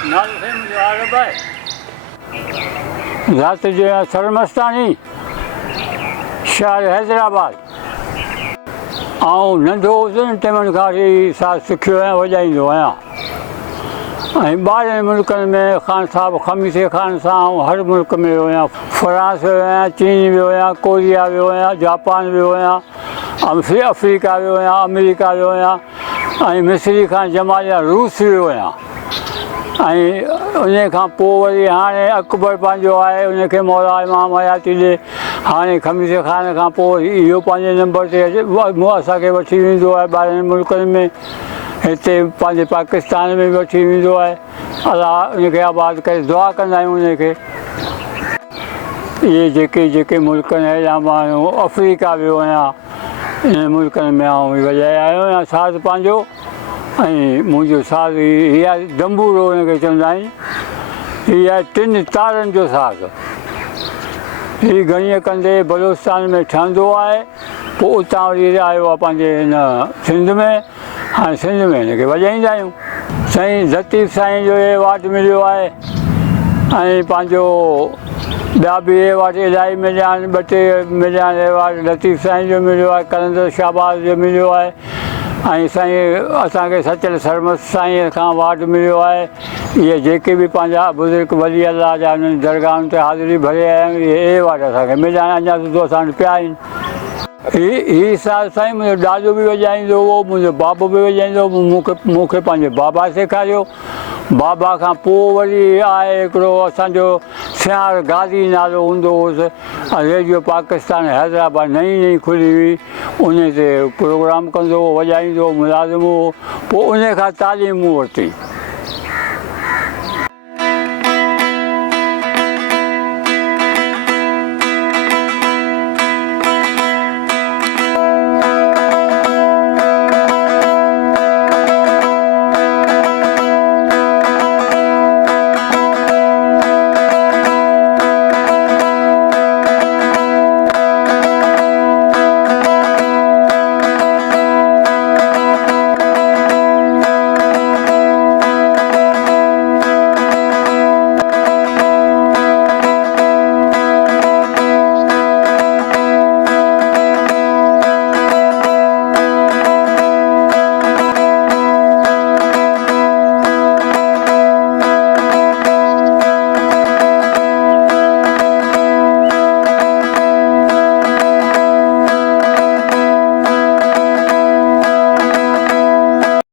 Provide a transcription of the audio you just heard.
नालो साईं मुंहिंजो आरब आहे। ज़ात जो आहे सरमस्तानी, शहर हैदराबाद। नंढो हुउसि न तंहिं खां वठी साज़ सिखियो आहियां, वॼाईंदो आहियां। ऐं ॿाहिरि मुल्कनि में ख़ान साहब ख़मीसे ख़ान सां हर मुल्क में वियो आहियां। फ्रांस वियो आहियां, चीन वियो आहियां, कोरिया वियो आहियां, जापान वियो आहियां, अफ्रीका वियो आहियां, अमेरिका वियो आहियां, ऐं मिस्री खां जमालिया रूस वियो आहियां। ऐं उन खां पोइ वरी हाणे अकबर पंहिंजो आहे, उनखे मौला इमाम हयाती ॾे। हाणे ख़मीसे ख़ान खां पोइ इहो पंहिंजे नंबर ते असांखे वठी वेंदो आहे ॿाहिरि मुल्कनि में, हिते पंहिंजे पाकिस्तान में बि वठी वेंदो आहे। अलाह उनखे आबाद करे, दुआ कंदा आहियूं उनखे। इहे जेके मुल्कनि अहिड़ा माण्हू, अफ्रीका वियो आहियां, इन मुल्कनि में आउं वॼाए आयो आहियां साज़ पंहिंजो। ऐं मुंहिंजो साज़ हीअ आहे दंबूरो, हुनखे चवंदा आहिनि। हीअ आहे 3 तारनि जो साज़। हीअ घणीअ कंदे बलोचिस्तान में ठहंदो आहे, पोइ उतां वरी आयो आहे पंहिंजे हिन सिंध में। हाणे सिंध में हिनखे वॼाईंदा आहियूं। साईं लतीफ़ साईं जो एवार्ड मिलियो आहे, ऐं पंहिंजो ॿिया बि एवार्ड इलाही मिलिया आहिनि। 2-3 मिलिया आहिनि एवार्ड। लतीफ़ साईं जो मिलियो आहे, कलंदर शाहबाज़ जो मिलियो आहे, ऐं साईं असांखे सचल सरमस्त साईं खां अवार्ड मिलियो आहे। इहे जेके बि पंहिंजा बुज़ुर्ग वली अलाह जा उन्हनि दरगाहनि ते हाज़िरी भरे आया आहियूं, इहे एवार्ड असांखे मिलिया आहिनि। अञा सुठो असां वटि पिया आहिनि। हीअ साज़ साईं मुंहिंजो ॾाॾो बि वॼाईंदो हुओ, मुंहिंजो बाबो बि वॼाईंदो हुओ। मूंखे पंहिंजे बाबा सेखारियो। बाबा खां पोइ वरी आहे हिकिड़ो असांजो सियार गाज़ी नालो हूंदो हुउसि, रेडियो पाकिस्तान हैदराबाद नई खुली हुई। उन ते प्रोग्राम कंदो हुओ, वॼाईंदो हुओ, मुलाज़िम हुओ। पोइ उन खां तालीम वरिती।